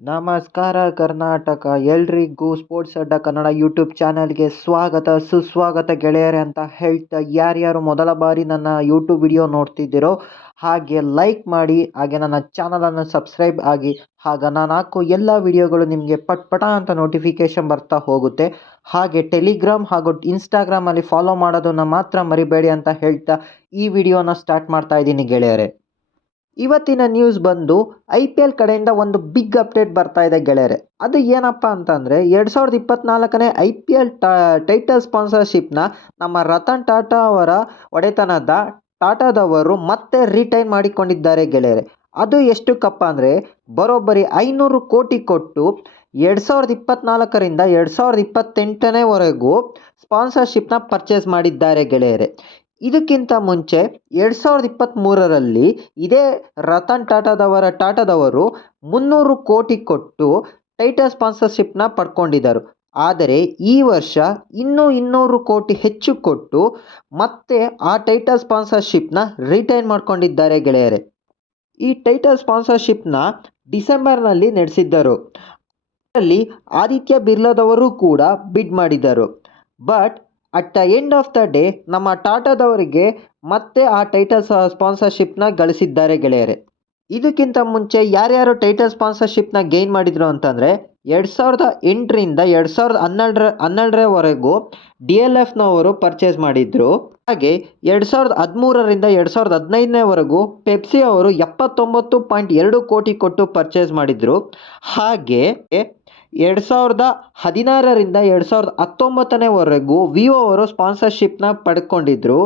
ನಮಸ್ಕಾರ ಕರ್ನಾಟಕ, ಎಲ್ರಿಗೂ ಸ್ಪೋರ್ಟ್ಸ್ ಅಡ್ಡ ಕನ್ನಡ ಯೂಟ್ಯೂಬ್ ಚಾನಲ್ಗೆ ಸ್ವಾಗತ ಸುಸ್ವಾಗತ ಗೆಳೆಯರೇ ಅಂತ ಹೇಳ್ತಾ, ಯಾರ್ಯಾರು ಮೊದಲ ಬಾರಿ ನನ್ನ ಯೂಟ್ಯೂಬ್ ವಿಡಿಯೋ ನೋಡ್ತಿದ್ದೀರೋ ಹಾಗೆ ಲೈಕ್ ಮಾಡಿ, ಹಾಗೆ ನನ್ನ ಚಾನಲನ್ನು ಸಬ್ಸ್ಕ್ರೈಬ್ ಆಗಿ. ಆಗ ನಾನು ಹಾಕೋ ಎಲ್ಲ ವಿಡಿಯೋಗಳು ನಿಮಗೆ ಪಟ್ ಅಂತ ನೋಟಿಫಿಕೇಶನ್ ಬರ್ತಾ ಹೋಗುತ್ತೆ. ಹಾಗೆ ಟೆಲಿಗ್ರಾಮ್ ಹಾಗೂ ಇನ್ಸ್ಟಾಗ್ರಾಮಲ್ಲಿ ಫಾಲೋ ಮಾಡೋದನ್ನು ಮಾತ್ರ ಮರಿಬೇಡಿ ಅಂತ ಹೇಳ್ತಾ ಈ ವಿಡಿಯೋನ ಸ್ಟಾರ್ಟ್ ಮಾಡ್ತಾ ಇದ್ದೀನಿ ಗೆಳೆಯರೇ. ಇವತ್ತಿನ ನ್ಯೂಸ್ ಬಂದು IPL ಕಡೆಯಿಂದ ಒಂದು ಬಿಗ್ ಅಪ್ಡೇಟ್ ಬರ್ತಾ ಇದೆ ಗೆಳೆಯರೆ. ಅದು ಏನಪ್ಪ ಅಂತಂದರೆ, 2024ನೇ IPL ಟೈಟಲ್ ಸ್ಪಾನ್ಸರ್ಶಿಪ್ನ ನಮ್ಮ ರತನ್ ಟಾಟಾ ಅವರ ಒಡೆತನದ ಟಾಟಾದವರು ಮತ್ತೆ ರಿಟೈನ್ ಮಾಡಿಕೊಂಡಿದ್ದಾರೆ ಗೆಳೆಯರೆ. ಅದು ಎಷ್ಟಕ್ಕಪ್ಪ ಅಂದರೆ, ಬರೋಬ್ಬರಿ 500 ಕೋಟಿ ಕೊಟ್ಟು 2024ರಿಂದ 2028ನೇವರೆಗೂ ಸ್ಪಾನ್ಸರ್ಶಿಪ್ನ ಪರ್ಚೇಸ್ ಮಾಡಿದ್ದಾರೆ ಗೆಳೆಯರೆ. ಇದಕ್ಕಿಂತ ಮುಂಚೆ 2023ರಲ್ಲಿ ಇದೇ ರತನ್ ಟಾಟಾದವರು 300 ಕೋಟಿ ಕೊಟ್ಟು ಟೈಟಲ್ ಸ್ಪಾನ್ಸರ್ಶಿಪ್ನ ಪಡ್ಕೊಂಡಿದ್ದರು. ಆದರೆ ಈ ವರ್ಷ ಇನ್ನೂ 200 ಕೋಟಿ ಹೆಚ್ಚು ಕೊಟ್ಟು ಮತ್ತೆ ಆ ಟೈಟಲ್ ಸ್ಪಾನ್ಸರ್ಶಿಪ್ನ ರಿಟೈನ್ ಮಾಡ್ಕೊಂಡಿದ್ದಾರೆ ಗೆಳೆಯರೆ. ಈ ಟೈಟಲ್ ಸ್ಪಾನ್ಸರ್ಶಿಪ್ನ ಡಿಸೆಂಬರ್ನಲ್ಲಿ ನಡೆಸಿದ್ದರು. ಅದರಲ್ಲಿ ಆದಿತ್ಯ ಬಿರ್ಲಾದವರು ಕೂಡ ಬಿಡ್ ಮಾಡಿದ್ದರು. But at the end of the day ನಮ್ಮ ಟಾಟಾದವರಿಗೆ ಮತ್ತೆ ಆ ಟೈಟಲ್ ಸ್ಪಾನ್ಸರ್ಶಿಪ್ನ ಗಳಿಸಿದ್ದಾರೆ ಗೆಳೆಯರೆ. ಇದಕ್ಕಿಂತ ಮುಂಚೆ ಯಾರ್ಯಾರು ಟೈಟಲ್ ಸ್ಪಾನ್ಸರ್ಶಿಪ್ನ ಗೇನ್ ಮಾಡಿದರು ಅಂತಂದರೆ, 2008ರಿಂದ 2012ರವರೆಗೂ DLFನವರು ಪರ್ಚೇಸ್ ಮಾಡಿದರು. ಹಾಗೆ 2013ರಿಂದ 2015ನೇವರೆಗೂ ಪೆಪ್ಸಿ ಅವರು 79.2 ಕೋಟಿ ಕೊಟ್ಟು ಪರ್ಚೇಸ್ ಮಾಡಿದರು. ಹಾಗೆ 2016ರಿಂದ 2019ನೇವರೆಗೂ ವಿವೋ ಅವರು ಸ್ಪಾನ್ಸರ್ಶಿಪ್ನ ಪಡ್ಕೊಂಡಿದ್ರು.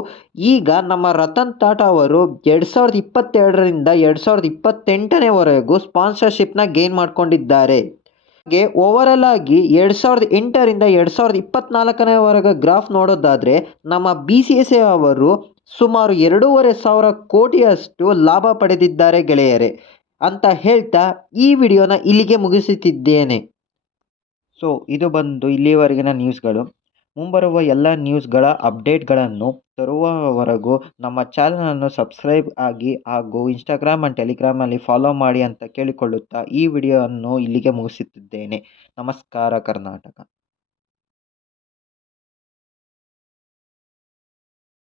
ಈಗ ನಮ್ಮ ರತನ್ ಟಾಟಾ ಅವರು 2022ರಿಂದ 2028ನೇವರೆಗೂ ಸ್ಪಾನ್ಸರ್ಶಿಪ್ನ ಗೇನ್ ಮಾಡ್ಕೊಂಡಿದ್ದಾರೆ. ಹಾಗೆ ಓವರಾಲ್ ಆಗಿ 2008ರಿಂದ 2024ನೇವರೆಗೆ ಗ್ರಾಫ್ ನೋಡೋದಾದರೆ, ನಮ್ಮ BCCI ಅವರು ಸುಮಾರು 2,500 ಕೋಟಿಯಷ್ಟು ಲಾಭ ಪಡೆದಿದ್ದಾರೆ ಗೆಳೆಯರೆ ಅಂತ ಹೇಳ್ತಾ ಈ ವಿಡಿಯೋನ ಇಲ್ಲಿಗೆ ಮುಗಿಸುತ್ತಿದ್ದೇನೆ. ಸೊ ಇದು ಬಂದು ಇಲ್ಲಿವರೆಗಿನ ನ್ಯೂಸ್ಗಳು. ಮುಂಬರುವ ಎಲ್ಲ ನ್ಯೂಸ್ಗಳ ಅಪ್ಡೇಟ್ಗಳನ್ನು ತರುವವರೆಗೂ ನಮ್ಮ ಚಾನಲನ್ನು ಸಬ್ಸ್ಕ್ರೈಬ್ ಆಗಿ ಹಾಗೂ ಇನ್ಸ್ಟಾಗ್ರಾಮ್ ಆ್ಯಂಡ್ ಟೆಲಿಗ್ರಾಮಲ್ಲಿ ಫಾಲೋ ಮಾಡಿ ಅಂತ ಕೇಳಿಕೊಳ್ಳುತ್ತಾ ಈ ವಿಡಿಯೋವನ್ನು ಇಲ್ಲಿಗೆ ಮುಗಿಸುತ್ತಿದ್ದೇನೆ. ನಮಸ್ಕಾರ ಕರ್ನಾಟಕ.